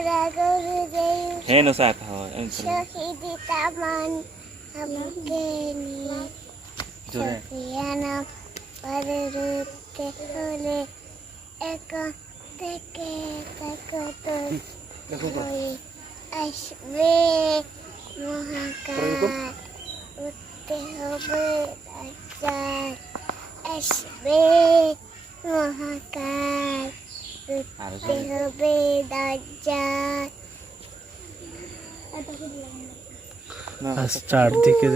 Hé nó sạt thôi em Trước khi đi tắm ăn Hầm kê ni Sofia Paruru ke hole Eko teke takoto Hoi Ashbe Mohakar Utte hobe Ajar Ashbe Mohakar Utte hobe Ajar চারদিকে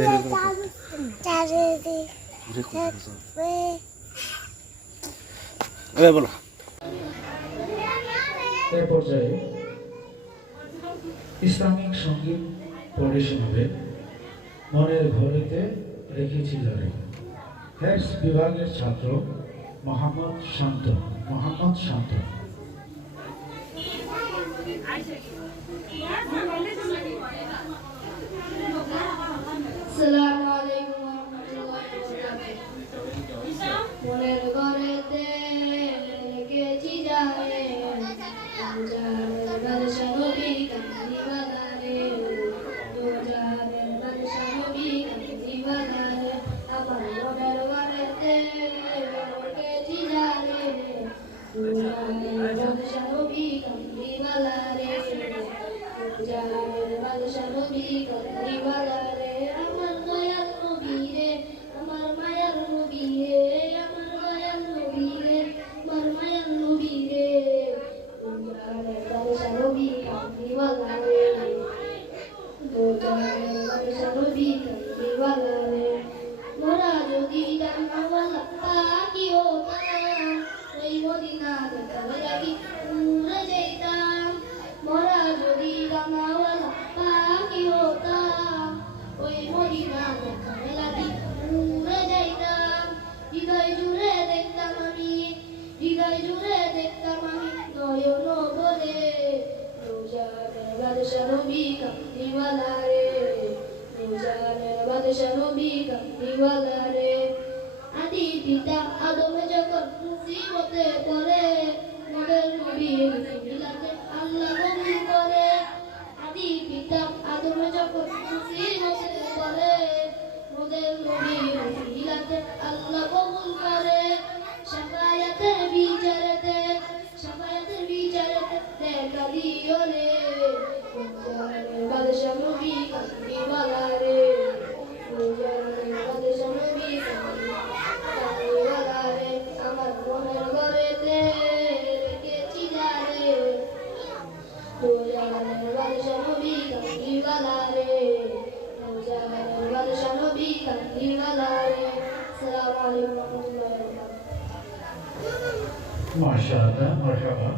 বলো এই পর্যায়ে Islamic সঙ্গীত পরিবেশন হবে মনের ঘরেতে রেখেছি যারে হেডস বিভাগের ছাত্র মোহাম্মদ শান্ত আসসালামু আলাইকুম ওয়া রাহমাতুল্লাহি ওয়া বারাকাতুহু মনের ঘরেতে রেখেছি যারে জানের বাদশা নবী কামলি বাজারে জানের বাদশা নবী কামলি বাজারে আমার মনের ঘরেতে রেখেছি যারে জানের বাদশা নবী কামলি বাজারে জানের বাদশা নবী কামলি বাজারে আমার দয়াল নবী রে আমার মায়ার নবী রে আমার দয়াল নবী রে আমার মায়ার নবী রে জানের বাদশা নবী কামলি বাজারে জানের বাদশা নবী কামলি বাজারে মোরা যদি জান্নাওয়ালা পাকি হতাম ওই মদিনা দেখার লাগি উড়ে যেতাম মোরা যদি জান্নাওয়ালা পাকি হতাম ওই মদিনা দেখার লাগি উড়ে যেতাম হৃদয় জুড়ে দেখতাম আমি নয়ন ভরে রোজানের বাদশা নবী কামলিওয়ালা রে রোজানের বাদশা নবী কামলিওয়ালা রে আদি পিতা আদম যখন মুসিবতে পড়ে মোদের নবী মিলাতে আল্লাহ কবুল করে আদি পিতা আদম যখন মুসিবতে পড়ে মোদের নবী মিলাতে আল্লাহ কবুল করে শাফায়াতের বিচারেতে দেখা দিও রে রোজানের বাদশা নবী কামলিওয়ালা রে রোজানের বাদশা নবী কামলিওয়ালা রে আমার মনের ঘরেতে রেখেছি যারে রোজানের বাদশা নবী কামলিওয়ালা রে রোজানের বাদশা নবী কামলিওয়ালা রে আসসালামু আলাইকুম ওয়া রাহমাতুল্লাহি ওয়া বারাকাতুহু মাশাআল্লাহ মারহাবা